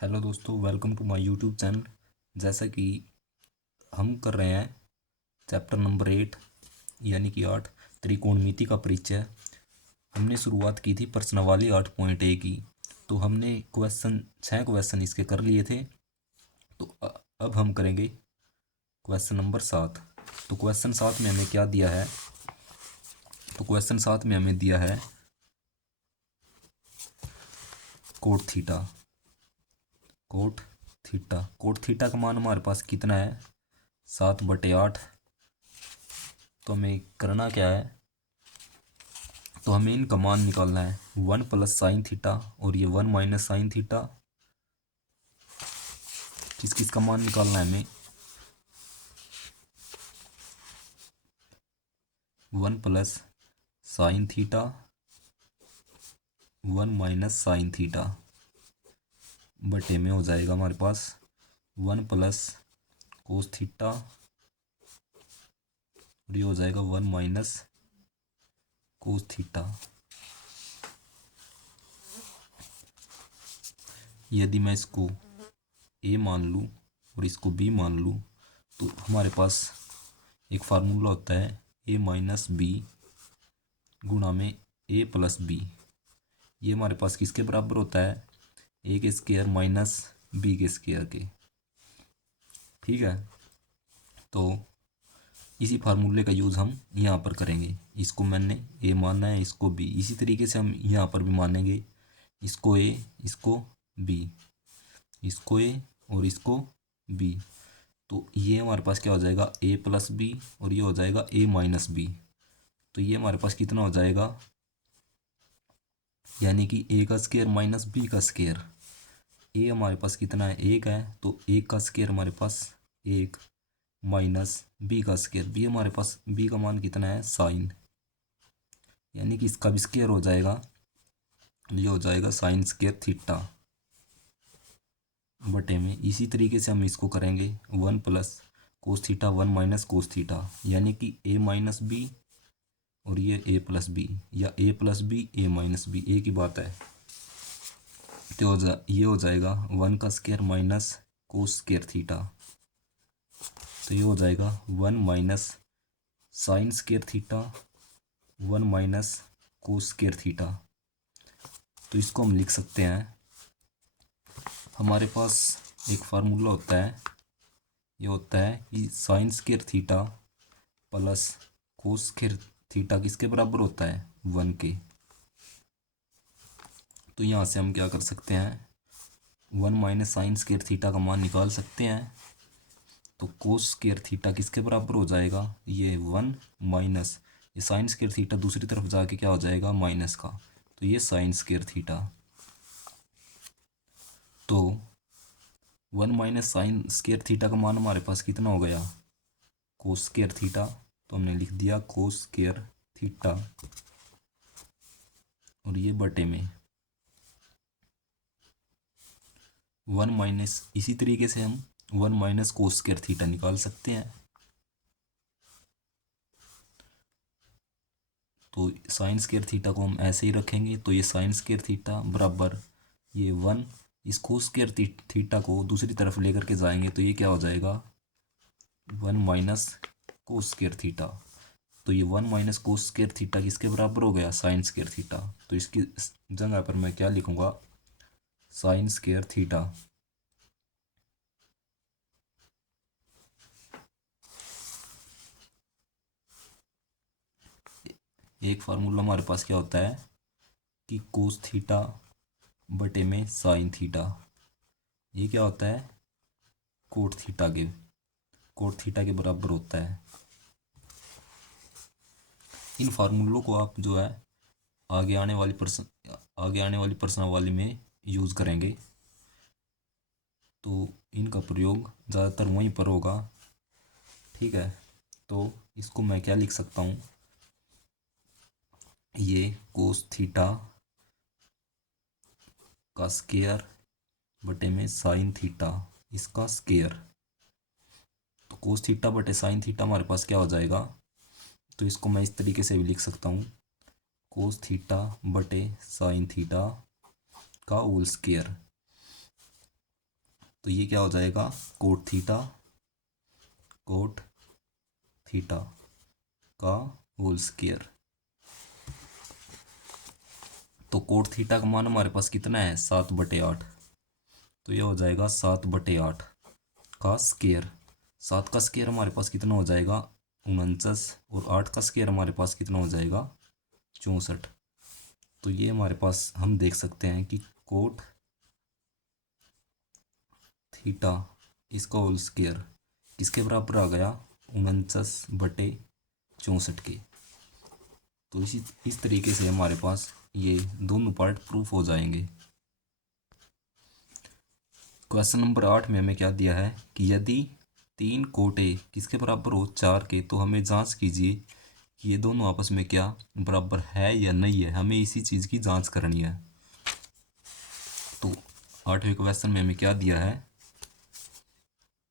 Hello दोस्तों, welcome to my YouTube channel. जैसा कि हम कर रहे हैं चैप्टर नंबर 8 यानी कि 8 त्रिकोणमिति का परिचय। हमने शुरुआत की थी प्रश्नावली 8.a की। तो हमने क्वेश्चन 6 क्वेश्चन इसके कर लिए थे। तो अब हम करेंगे क्वेश्चन नंबर 7। तो क्वेश्चन 7 में हमें क्या दिया है? तो क्वेश्चन 7 में हमें दिया है cot theta. Cot cot theta का मान हमारे पास कितना है? 7/8। तो हमें करना क्या है? तो हमें इनका मान निकालना है 1 प्लस साइन थीटा और ये 1 माइनस साइन थीटा। किस किस का मान निकालना है हमें? 1 plus sine theta, 1 minus sine theta बटे में हो जाएगा हमारे पास 1 प्लस कोस थीटा और ये हो जाएगा 1 माइनस कोस थीटा। यदि मैं इसको ए मान लूँ और इसको बी मान लूँ तो हमारे पास एक फार्मूला होता है ए माइनस बी गुणा में ए प्लस बी। ये हमारे पास किसके बराबर होता है? ए के स्क्वायर माइनस बी के स्क्वायर के। ठीक है, तो इसी फार्मूले का यूज़ हम यहाँ पर करेंगे। इसको मैंने ए मानना है, इसको बी। इसी तरीके से हम यहाँ पर भी मानेंगे, इसको ए, इसको बी, इसको ए और इसको बी। तो ये हमारे पास क्या हो जाएगा? ए प्लस बी और ये हो जाएगा ए माइनस बी। तो ये हमारे पास कितना हो जाएगा? यानी कि ए का स्क्वायर माइनस बी का स्क्वायर। ए हमारे पास कितना है? 1 है, तो 1 का स्क्वायर हमारे पास 1 माइनस बी का स्क्वायर। बी हमारे पास बी का मान कितना है? साइन। यानी कि इसका भी स्क्वायर हो जाएगा, ये हो जाएगा साइन स्क्वायर थीटा बटे में। इसी तरीके से हम इसको करेंगे 1 plus cos theta 1 minus cos theta, यानी कि ए माइनस बी और ये ए प्लस बी या ए प्लस बी ए माइनस बी, एक ही बात है। तो ये हो जाएगा 1 का square minus cos square theta. तो ये हो जाएगा 1 minus sine square theta 1 minus cos square theta. तो इसको हम लिख सकते हैं, हमारे पास एक फार्मूला होता है, ये होता है कि sine square theta plus cos square theta किसके बराबर होता है? 1 के। तो यहाँ से हम क्या कर सकते हैं? 1 माइनस साइन स्क्वायर थीटा का मान निकाल सकते हैं। तो कोस स्क्वायर थीटा किसके बराबर हो जाएगा? ये 1 माइनस ये साइन स्क्वायर थीटा दूसरी तरफ जाके क्या हो जाएगा? माइनस का। तो ये साइन स्क्वायर थीटा। तो 1 माइनस साइन स्क्वायर थीटा का मान हमारे पास कितना हो गया? Cos square theta. तो हमने लिख दिया कोस स्क्वायर थीटा और ये बटे में 1 माइनस, इसी तरीके से हम 1 माइनस कोस स्क्वायर थीटा निकाल सकते हैं। तो साइन स्क्वायर थीटा को हम ऐसे ही रखेंगे, तो ये साइन स्क्वायर थीटा बराबर ये 1, इस कोस स्क्वायर थीटा को दूसरी तरफ लेकर के जाएंगे तो ये क्या हो जाएगा? 1 माइनस कोस स्क्वायर थीटा। तो ये 1 माइनस कोस स्क्वायर थीटा किसके बराबर हो गया? Sine square theta. तो इसकी जगह पर मैं क्या लिखूंगा? Sine square theta. एक फार्मूला हमारे पास क्या होता है कि कोस थीटा बटे में साइन थीटा, ये क्या होता है? कोट थीटा के बराबर होता है। इन फार्मूलों को आप जो है आगे आने वाली प्रश्नावली में यूज़ करेंगे, तो इनका प्रयोग ज़्यादातर वहीं पर होगा। ठीक है, तो इसको मैं क्या लिख सकता हूँ? ये कोस थीटा का स्क्वायर बटे में साइन थीटा, इसका स्क्वायर। तो कोस थीटा बटे साइन थीटा हमारे पास क्या हो जाएगा? तो इसको मैं इस तरीके से भी लिख सकता हूँ, कोस थीटा बटे साइन थीटा का होल स्क्वायर। तो ये क्या हो जाएगा, कोट थीटा का होल स्क्वायर। तो कोट थीटा का मान हमारे पास कितना है, 7/8। तो ये हो जाएगा 7/8 का स्क्वायर। 7 का स्क्वायर हमारे पास कितना हो जाएगा, 49, और 8 का स्क्वायर हमारे पास कितना हो जाएगा, 64। तो ये हमारे पास हम देख सकते हैं कि कोट थीटा इसका होल स्क्वायर किसके बराबर आ गया, 49/64 के। तो इस तरीके से हमारे पास ये दोनों पार्ट प्रूफ हो जाएंगे। क्वेश्चन नंबर 8 में हमें क्या दिया है कि यदि 3 कोट ए किसके बराबर हो, 4 के, तो हमें जांच कीजिए कि ये दोनों आपस में क्या बराबर है या नहीं है। हमें इसी चीज़ की जांच करनी है। तो 8वें क्वेश्चन में हमें क्या दिया है,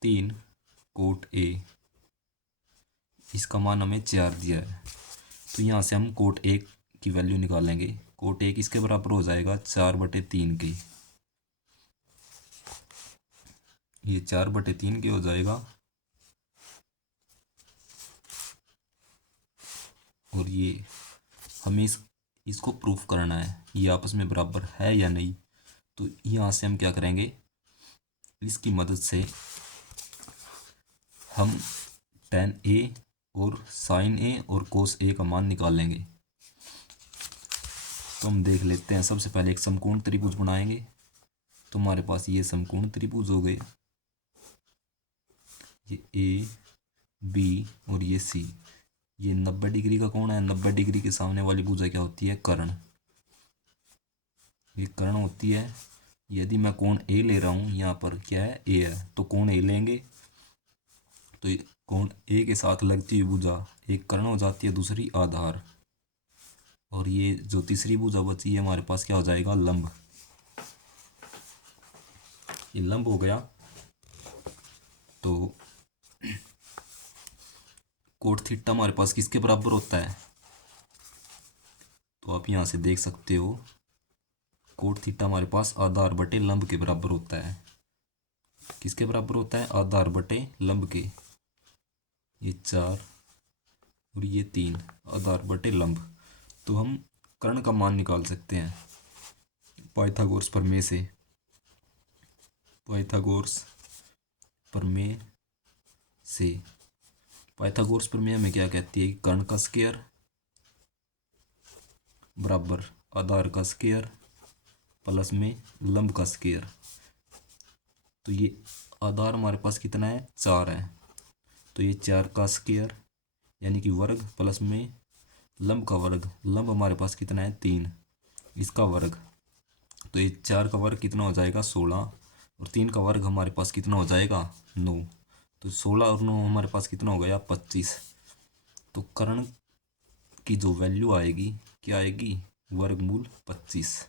3 कोट ए, इसका मान हमें 4 दिया है। तो यहाँ से हम कोट ए की वैल्यू निकालेंगे। कोट ए किसके बराबर हो जाएगा, 4/3 के। ये 4/3 के हो जाएगा, और ये हमें इसको प्रूफ करना है ये आपस में बराबर है या नहीं। तो यहाँ से हम क्या करेंगे, इसकी मदद से हम tan a और sin a और cos a का मान निकाल लेंगे। तो हम देख लेते हैं, सबसे पहले एक समकोण त्रिभुज बनाएंगे। तो हमारे पास ये समकोण त्रिभुज हो गए, ये ए बी और ये सी। ये 90 डिग्री का कोण है। 90 डिग्री के सामने वाली भुजा क्या होती है, कर्ण। ये कर्ण होती है। यदि मैं कोण ए ले रहा हूँ, यहाँ पर क्या है, ए है, तो कोण ए लेंगे। तो कोण ए के साथ लगती हुई भुजा एक कर्ण हो जाती है, दूसरी आधार। और ये जो तीसरी भुजा बची है हमारे पास क्या हो जाएगा, लंब। ये लंब हो गया। तो कोट थीटा हमारे पास किसके बराबर होता है, तो आप यहाँ से देख सकते हो, कोट थीटा हमारे पास आधार बटे लंब के बराबर होता है। किसके बराबर होता है, आधार बटे लंब के। ये 4 और ये 3 आधार बटे लंब। तो हम कर्ण का मान निकाल सकते हैं पाइथागोरस प्रमेय से। पाइथागोरस प्रमेय से पाइथागोरस प्रमेय में क्या कहती है कि कर्ण का स्क्वायर बराबर आधार का स्क्वायर प्लस में लंब का स्क्वायर। तो ये आधार हमारे पास कितना है, 4 है। तो ये 4 का स्क्वायर यानी कि वर्ग प्लस में लंब का वर्ग। लंब हमारे पास कितना है, 3, इसका वर्ग। तो ये 4 का वर्ग कितना हो जाएगा, 16, और 3 का वर्ग हमारे पास कितना हो जाएगा, 9। तो 16 और 9 हमारे पास कितना हो गया, 25। तो कर्ण की जो वैल्यू आएगी, क्या आएगी, वर्गमूल 25।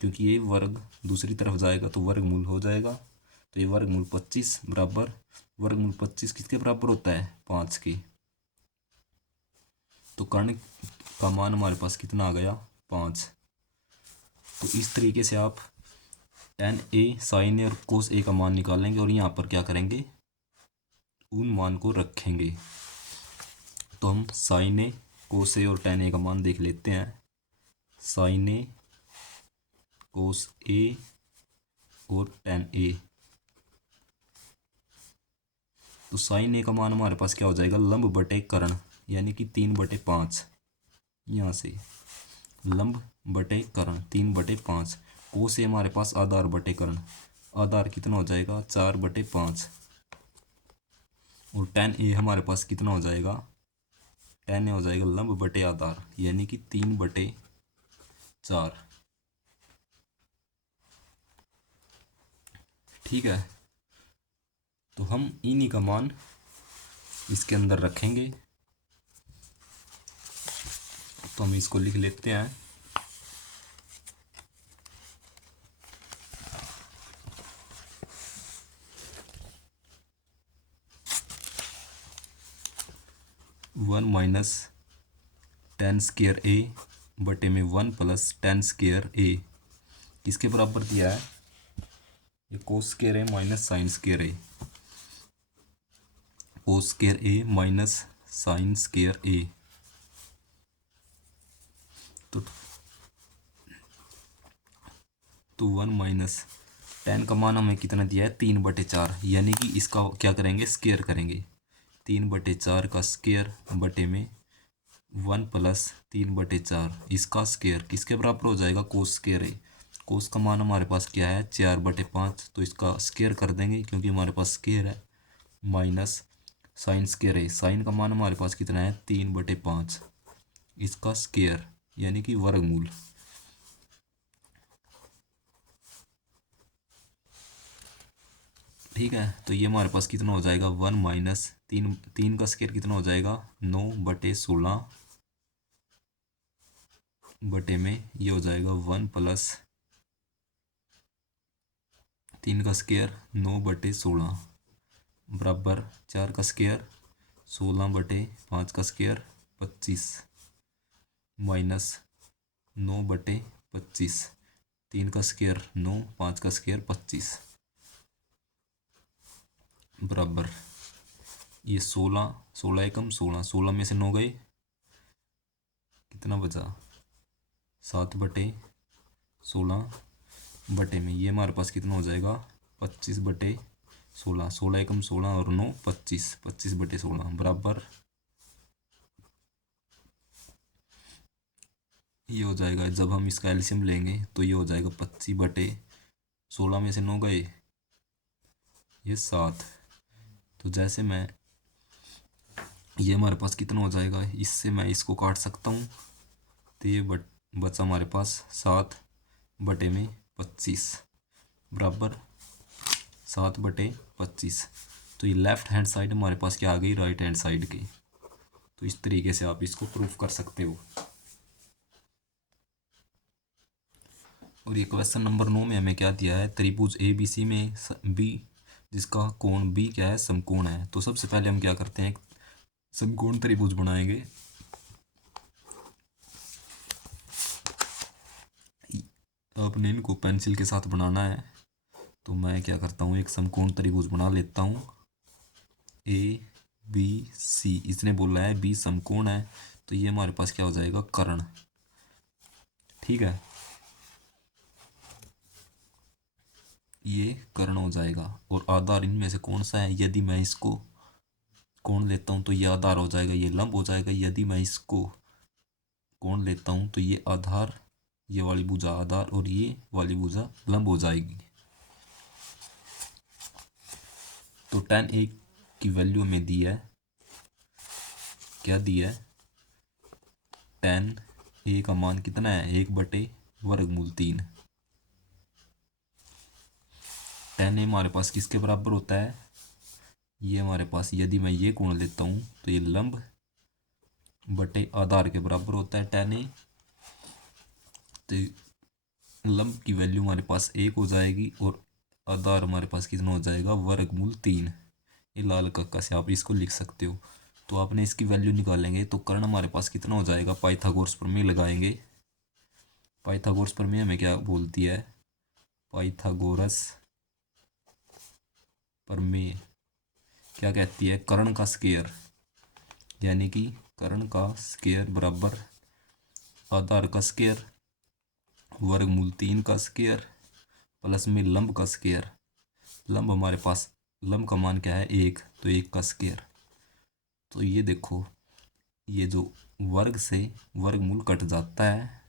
क्योंकि ये वर्ग दूसरी तरफ जाएगा तो वर्गमूल हो जाएगा। तो ये वर्गमूल 25 बराबर, वर्गमूल 25 किसके बराबर होता है, 5 के। तो कर्ण का मान हमारे पास कितना आ गया, 5। तो इस तरीके से आप tan a sin a और cos a का मान निकालेंगे, और यहाँ पर क्या करेंगे, उन मान को रखेंगे। तो हम sin a cos a और tan a का मान देख लेते हैं। sin a cos a और tan a। तो sin a का मान हमारे पास क्या हो जाएगा, लंब बटे कर्ण, यानी कि 3/5। यहाँ से लंब बटे कर्ण 3/5। कोस ए हमारे पास आधार बटे कर्ण। आधार कितना हो जाएगा, 4/5। और tan ए हमारे पास कितना हो जाएगा, tan ए हो जाएगा लंब बटे आधार, यानी कि 3/4। ठीक है। तो हम इन्हीं का मान इसके अंदर रखेंगे। तो हम इसको लिख लेते हैं। वन माइनस tan स्क्वायर ए बटे में 1 प्लस tan स्क्वायर ए किसके बराबर दिया है, ये कोस स्क्वायर ए माइनस साइन स्क्वायर ए, कोस स्क्वायर ए माइनस साइन स्क्वायर ए। तो 1 माइनस टेन का मान हमें कितना दिया है 3/4, यानी कि इसका क्या करेंगे स्क्वायर करेंगे। 3/4 का स्क्वायर बटे में 1 प्लस 3/4 इसका स्क्वायर किसके बराबर हो जाएगा कोस स्क्वायर है। कोस का मान हमारे पास क्या है 4/5, तो इसका स्क्वायर कर देंगे क्योंकि हमारे पास स्क्वायर है। माइनस साइन स्क्वायर है, साइन का मान हमारे पास कितना है 3/5 इसका स्क्वायर यानी कि वर्गमूल। ठीक है, तो ये हमारे पास कितना हो जाएगा 1 माइनस 3 का स्क्वायर कितना हो जाएगा 9/16 बटे में ये हो जाएगा 1 प्लस 3 का स्क्वायर 9/16 बराबर 4 का स्क्वायर 16/5 का स्क्वायर 25 माइनस 9/25, 3 का स्क्वायर 9, 5 का स्क्वायर 25 बराबर ये 16 एकम 16 में से 9 गए, कितना बचा 7/16 बटे में ये हमारे पास कितना हो जाएगा 25/16, 16 एकम 16 और 9 25, 25/16 बराबर ये हो जाएगा। जब हम इसका एलसीएम लेंगे तो ये हो जाएगा 25/16 में से 9 गए ये 7। तो जैसे मैं ये हमारे पास कितना हो जाएगा, इससे मैं इसको काट सकता हूँ, तो ये बचा हमारे पास 7/25 बराबर 7/25। तो ये लेफ्ट हैंड साइड हमारे पास क्या आ गई राइट हैंड साइड की। तो इस तरीके से आप इसको प्रूफ कर सकते हो। और ये क्वेश्चन नंबर 9 में हमें क्या दिया है, त्रिभुज ए बी सी में बी जिसका कोण बी क्या है समकोण है। तो सबसे पहले हम क्या करते हैं समकोण त्रिभुज बनाएंगे। आपने इनको पेंसिल के साथ बनाना है, तो मैं क्या करता हूँ एक समकोण त्रिभुज बना लेता हूँ। ए बी सी इसने बोला है बी समकोण है, तो ये हमारे पास क्या हो जाएगा कर्ण। ठीक है, ये कर्ण हो जाएगा। और आधार इनमें से कौन सा है, यदि मैं इसको कोण लेता हूँ तो ये आधार हो जाएगा, ये लंब हो जाएगा। यदि मैं इसको कोण लेता हूँ तो ये आधार, ये वाली भुजा आधार और ये वाली भुजा लंब हो जाएगी। तो tan a की वैल्यू हमें दी है, क्या दी है tan a का मान कितना है 1/√3। tan a हमारे पास किसके बराबर होता है, ये हमारे पास यदि मैं ये कोण लेता हूँ तो ये लंब बटे आधार के बराबर होता है tan a। तो लंब की वैल्यू हमारे पास 1 हो जाएगी और आधार हमारे पास कितना हो जाएगा 3/√। ये लाल कक्का से आप इसको लिख सकते हो। तो आपने इसकी वैल्यू निकालेंगे तो कर्ण हमारे पास कितना हो जाएगा, पाइथागोरस प्रमेय लगाएंगे। पाइथागोरस प्रमेय हमें क्या बोलती है, पाइथागोरस प्रमेय क्या कहती है, कर्ण का स्क्वायर यानी कि कर्ण का स्क्वायर बराबर आधार का स्क्वायर 3/√3 का स्क्वायर प्लस में लंब का स्क्वायर। लंब हमारे पास लंब का मान क्या है 1, तो 1 का स्क्वायर। तो ये देखो ये जो वर्ग से वर्गमूल कट जाता है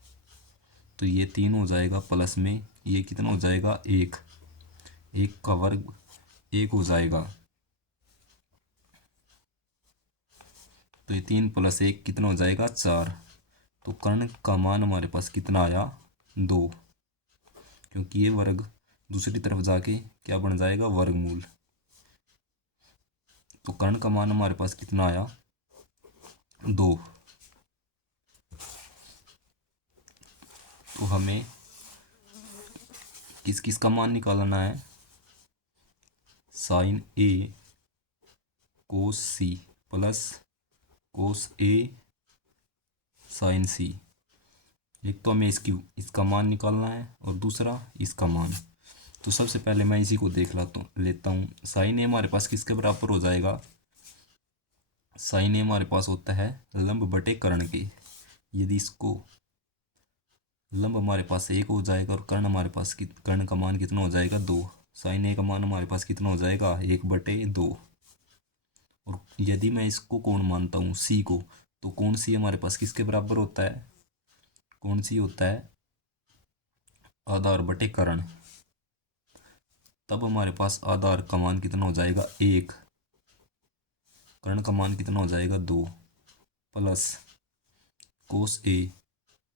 तो ये 3 हो जाएगा प्लस में ये कितना हो जाएगा 1, 1 का वर्ग 1 हो जाएगा। तो ये 3 + 1 कितना हो जाएगा 4। तो कर्ण का मान हमारे पास कितना आया 2, क्योंकि ये वर्ग दूसरी तरफ जाके क्या बन जाएगा वर्गमूल। तो कर्ण का मान हमारे पास कितना आया 2। तो हमें किस किस का मान निकालना है, साइन ए कोस सी प्लस कोस ए साइन सी। एक तो हमें इसका मान निकालना है और दूसरा इसका मान। तो सबसे पहले मैं इसी को देख लेता हूँ। साइन ए हमारे पास किसके बराबर हो जाएगा? साइन ए हमारे पास होता है लंब बटे कर्ण के। यदि इसको लंब हमारे पास 1 हो जाएगा और कर्ण हमारे पास कर्ण का मान कितना हो जाएगा? 2। साइन ए का मान हमारे पास कितना हो जाएगा? 1/2। और यदि मैं इसको कोण मानता हूँ सी को, तो कोण सी हमारे पास किसके बराबर होता है? कोण सी होता है आधार बटे कर्ण। तब हमारे पास आधार का मान कितना हो जाएगा? 1। कर्ण का मान कितना हो जाएगा? 2 प्लस कोस ए।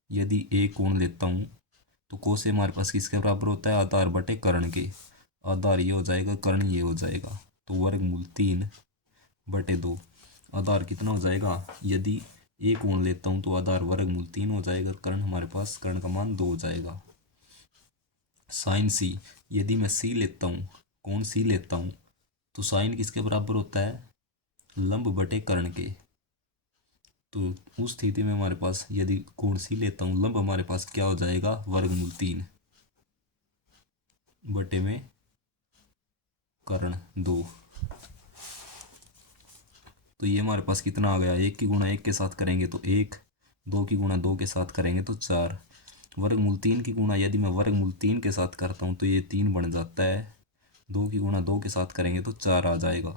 यदि ए कोण लेता हूँ तो कोस ए हमारे पास किसके बराबर होता है? आधार बटे कर्ण के। आधार ये हो जाएगा, कर्ण ये हो जाएगा, तो वर्गमूल 3/2। आधार कितना हो जाएगा? यदि ए कोण लेता हूँ तो आधार वर्गमूल 3 हो जाएगा। कर्ण हमारे पास, कर्ण का मान 2 हो जाएगा। साइन सी। यदि मैं सी लेता हूँ, कोण सी लेता हूँ, तो साइन किसके बराबर होता है? लंब बटे कर्ण के। तो उस स्थिति में हमारे पास यदि कोण सी लेता हूँ, लंब हमारे पास क्या हो जाएगा? वर्गमूल 3 बटे में कर्ण 2। तो ये हमारे पास कितना आ गया? 1 की गुणा 1 के साथ करेंगे तो 1, 2 की गुणा 2 के साथ करेंगे तो 4। वर्गमूल 3 की गुणा यदि मैं वर्गमूल 3 के साथ करता हूँ तो ये 3 बन जाता है। 2 की गुणा 2 के साथ करेंगे तो 4 आ जाएगा।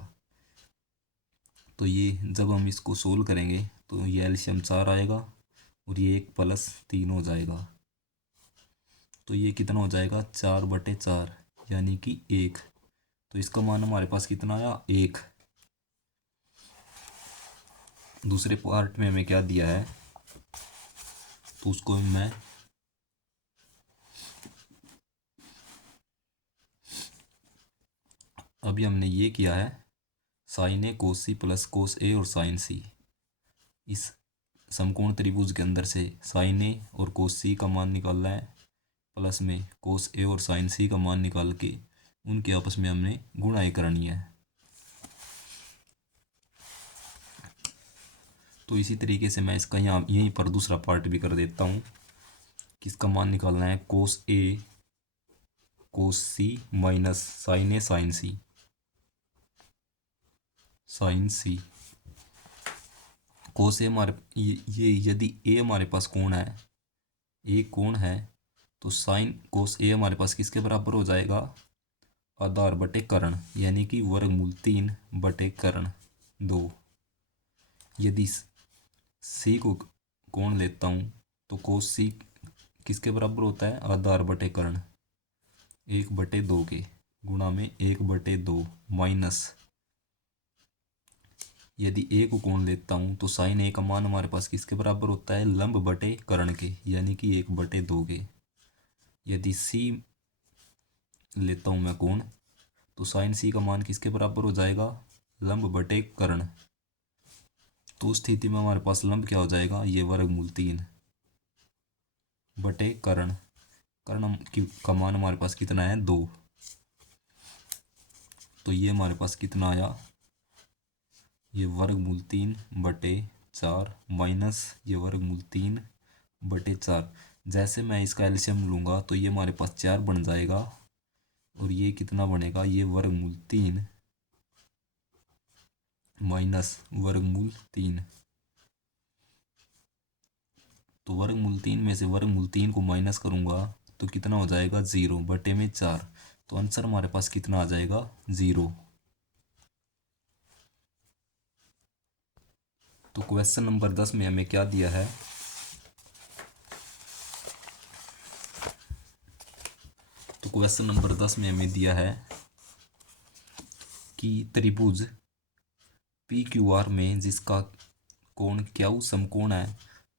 तो ये जब हम इसको सोल्व करेंगे तो ये एलसीएम 4 आएगा और ये 1 + 3 हो जाएगा। तो ये कितना हो जाएगा? 4/4 यानी कि 1। तो इसका मान हमारे पास कितना आया? 1। दूसरे पार्ट में हमें क्या दिया है तो उसको मैं अभी हमने ये किया है साइन ए कोस सी प्लस कोस ए और साइन सी। इस समकोण त्रिभुज के अंदर से साइन ए और कोस सी का मान निकालना है, प्लस में कोस ए और साइन सी का मान निकाल के उनके आपस में हमने गुणाई करनी है। तो इसी तरीके से मैं इसका यहाँ यहीं पर दूसरा पार्ट भी कर देता हूँ। किसका मान निकालना है? कोस ए कोस सी माइनस साइन ए साइन सी। साइन सी कोस ए हमारे ये यदि ए हमारे पास कोण है, ए कोण है, तो साइन कोस ए हमारे पास किसके बराबर हो जाएगा? आधार बटे कर्ण यानी कि वर्गमूल 3/कर्ण 2। यदि सी को कोण लेता हूँ तो कोस सी किसके बराबर होता है? आधार बटे कर्ण 1/2 के गुणा में 1/2 माइनस यदि ए को कोण लेता हूँ तो साइन ए का मान हमारे पास किसके बराबर होता है? लंब बटे कर्ण के यानी कि 1/2 के। यदि सी लेता हूँ मैं कोण तो साइन सी का मान किसके बराबर हो जाएगा? लंब बटे कर्ण। तो उस स्थिति में हमारे पास लंब क्या हो जाएगा? ये वर्गमूल 3/कर्ण। कर्ण का मान हमारे पास कितना है? 2। तो ये हमारे पास कितना आया? ये वर्गमूल 3/4 माइनस ये वर्गमूल 3/4। जैसे मैं इसका एलसीएम लूँगा तो ये हमारे पास 4 बन जाएगा और ये कितना बनेगा? ये वर्गमूल 3 माइनस वर्गमूल 3। तो वर्गमूल 3 में से वर्गमूल 3 को माइनस करूँगा तो कितना हो जाएगा? 0/4। तो आंसर हमारे पास कितना आ जाएगा? 0। तो क्वेश्चन नंबर 10 में हमें क्या दिया है? तो क्वेश्चन नंबर 10 में हमें दिया है कि त्रिभुज पी क्यू आर में जिसका कोण क्यू समकोण है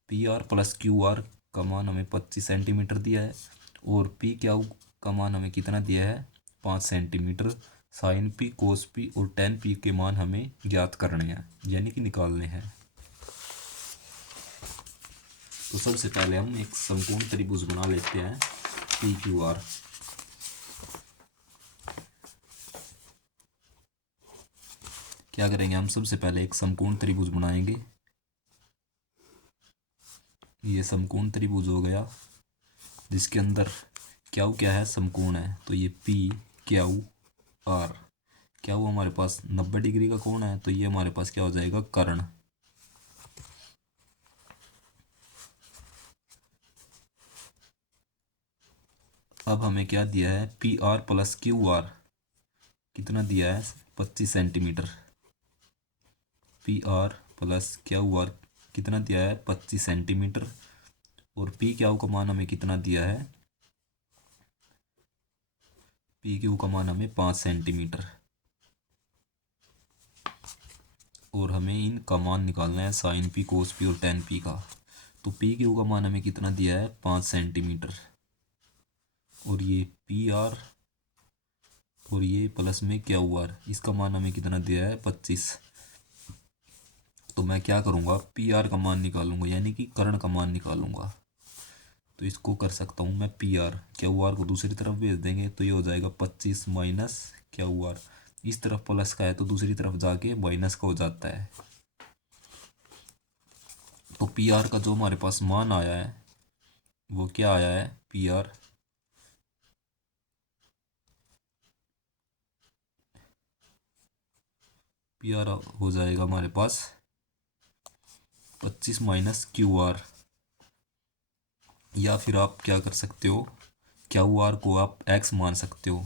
P R plus Q R का मान हमें 25 सेंटीमीटर दिया है और पी क्यू का मान हमें कितना दिया है? 5 centimetre. Sign P cos P और टेन पी के मान हमें ज्ञात करने हैं यानी कि निकालने हैं। तो सबसे पहले हम एक समकोण त्रिभुज बना लेते हैं पी क्यू आर। क्या करेंगे हम? सबसे पहले एक समकोण त्रिभुज बनाएंगे। ये समकोण त्रिभुज हो गया जिसके अंदर क्याऊ क्या है, समकोण है, तो ये पी क्याऊ आर। क्याऊ हमारे पास 90 डिग्री का कोण है, तो ये हमारे पास क्या हो जाएगा, कर्ण। अब हमें क्या दिया है, P R plus Q R कितना दिया है, 25 centimetre. P R plus Q R कितना दिया है, 25 सेंटीमीटर। और पी क्यू का मान हमें कितना दिया है, पी क्यू का मान हमें 5 सेंटीमीटर। और हमें इनका मान निकालना है साइन पी, कोस पी और टेन पी का। तो पी क्यू का मान हमें कितना दिया है, 5 सेंटीमीटर। और ये पी आर और ये प्लस में क्यू आर, इसका मान हमें कितना दिया है, 25। तो मैं क्या करूँगा, पी आर का मान निकालूंगा, यानी कि कर्ण का मान निकालूंगा। तो इसको कर सकता हूँ मैं, पी आर क्यू आर को दूसरी तरफ भेज देंगे तो ये हो जाएगा 25 माइनस क्यू आर। इस तरफ प्लस का है तो दूसरी तरफ जाके माइनस का हो जाता है। तो पी आर का जो हमारे पास मान आया है वो क्या आया है, पी आर हो जाएगा हमारे पास 25 माइनस क्यू आर। या फिर आप क्या कर सकते हो, क्यू आर को आप एक्स मान सकते हो।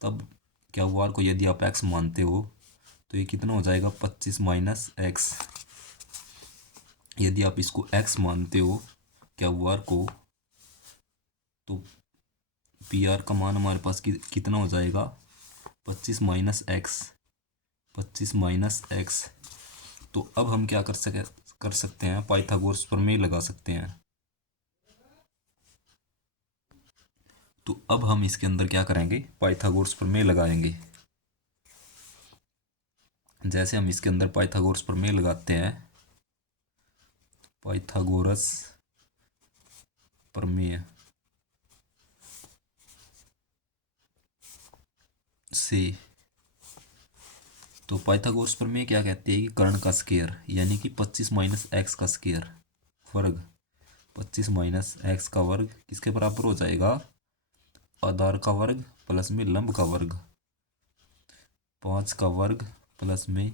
तब क्यू आर को यदि आप एक्स मानते हो तो ये कितना हो जाएगा, 25 माइनस एक्स। यदि आप इसको एक्स मानते हो क्यू आर को, तो पी आर का मान हमारे पास कितना हो जाएगा, 25 माइनस एक्स, 25 माइनस एक्स। तो अब हम क्या कर सकते हैं, पाइथागोरस प्रमेय लगा सकते हैं। तो अब हम इसके अंदर क्या करेंगे, पाइथागोरस प्रमेय लगाएंगे। जैसे हम इसके अंदर पाइथागोरस प्रमेय लगाते हैं, पाइथागोरस प्रमेय से, तो पाइथागोरस प्रमेय क्या कहते हैं कि कर्ण का स्क्वायर, यानी कि 25 माइनस एक्स का स्क्वायर वर्ग, 25 माइनस एक्स का वर्ग किसके बराबर हो जाएगा, आधार का वर्ग प्लस में लंब का वर्ग, 5 का वर्ग प्लस में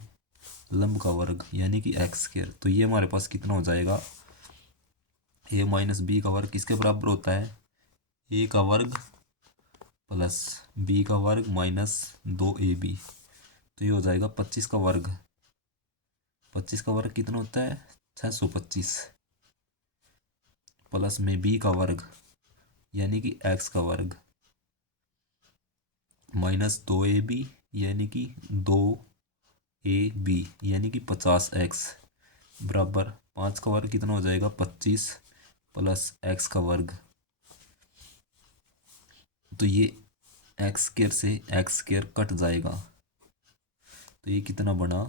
लंब का वर्ग, यानी कि एक्स स्क्वायर। तो ये हमारे पास कितना हो जाएगा, ए माइनस बी का वर्ग किसके बराबर होता है, ए का वर्ग प्लस बी का वर्ग माइनस 2ab। तो ये हो जाएगा 25 का वर्ग, 25 का वर्ग कितना होता है, 625, प्लस में बी का वर्ग यानी कि एक्स का वर्ग माइनस 2ab यानी कि 2ab यानी कि 50x बराबर 5 का वर्ग कितना हो जाएगा, 25 प्लस एक्स का वर्ग। तो ये एक्स स्क्वायर से एक्स स्क्वायर कट जाएगा, तो ये कितना बना,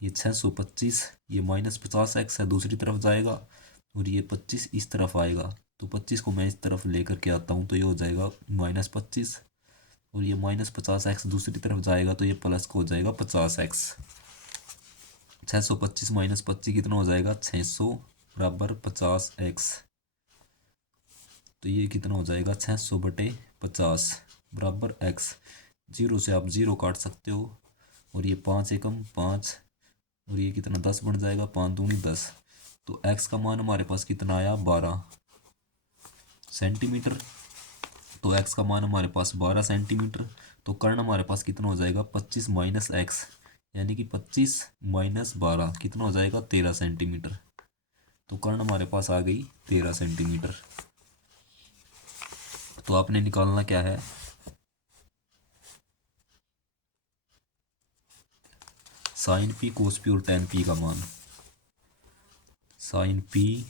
ये 625, ये माइनस 50x है दूसरी तरफ जाएगा और ये 25 इस तरफ आएगा। तो 25 को मैं इस तरफ लेकर के आता हूँ तो ये हो जाएगा -25, और ये -50x दूसरी तरफ जाएगा तो ये प्लस को हो जाएगा 50x। 625 माइनस 25 कितना हो जाएगा, 600 बराबर 50x। तो ये कितना हो जाएगा, 600/50 बराबर x। जीरो से आप जीरो काट सकते हो, और ये 5 एकम 5, और ये कितना 10 बन जाएगा, 5 दूनी 10। तो x का मान हमारे पास कितना आया, 12 सेंटीमीटर। तो x का मान हमारे पास 12 सेंटीमीटर। तो कर्ण हमारे पास कितना हो जाएगा, 25 माइनस एक्स, यानी कि 25 माइनस 12 कितना हो जाएगा, 13 सेंटीमीटर। तो कर्ण हमारे पास आ गई 13 सेंटीमीटर। तो आपने निकालना क्या है, साइन पी, कोस पी और टेन पी का मान। साइन पी,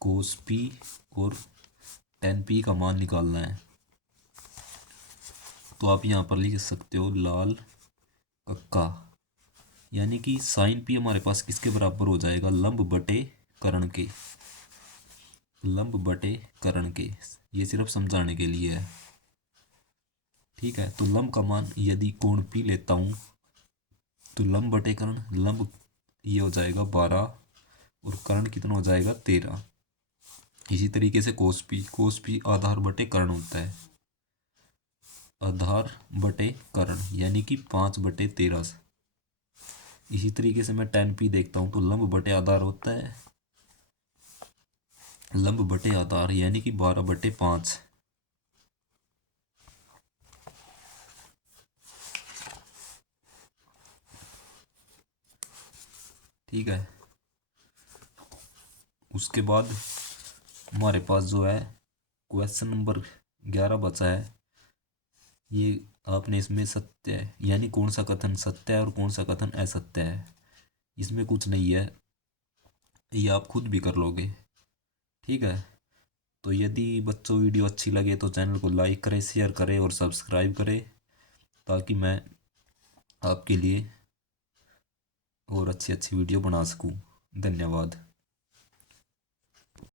कोस पी और टेन पी का मान निकालना है। तो आप यहाँ पर लिख सकते हो लाल कक्का, यानी कि साइन पी हमारे पास किसके बराबर हो जाएगा, लंब बटे कर्ण के, लंब बटे कर्ण के। ये सिर्फ समझाने के लिए है, ठीक है। तो लंब का मान यदि कोण पी लेता हूँ तो लंब बटे कर्ण, लंब ये हो जाएगा 12 और कर्ण कितना हो जाएगा 13। इसी तरीके से कोस पी आधार बटे कर्ण होता है, आधार बटे कर्ण यानी कि 5/13। इसी तरीके से मैं tan p देखता हूँ तो लंब बटे आधार होता है, लंब बटे आधार यानी कि 12/5। ठीक है। उसके बाद हमारे पास जो है क्वेश्चन नंबर 11 बचा है। ये आपने इसमें सत्य है यानी कौन सा कथन सत्य है और कौन सा कथन असत्य है, इसमें कुछ नहीं है, ये आप खुद भी कर लोगे। ठीक है। तो यदि बच्चों वीडियो अच्छी लगे तो चैनल को लाइक करें, शेयर करें और सब्सक्राइब करें, ताकि मैं आपके लिए और अच्छी अच्छी वीडियो बना सकूं। धन्यवाद।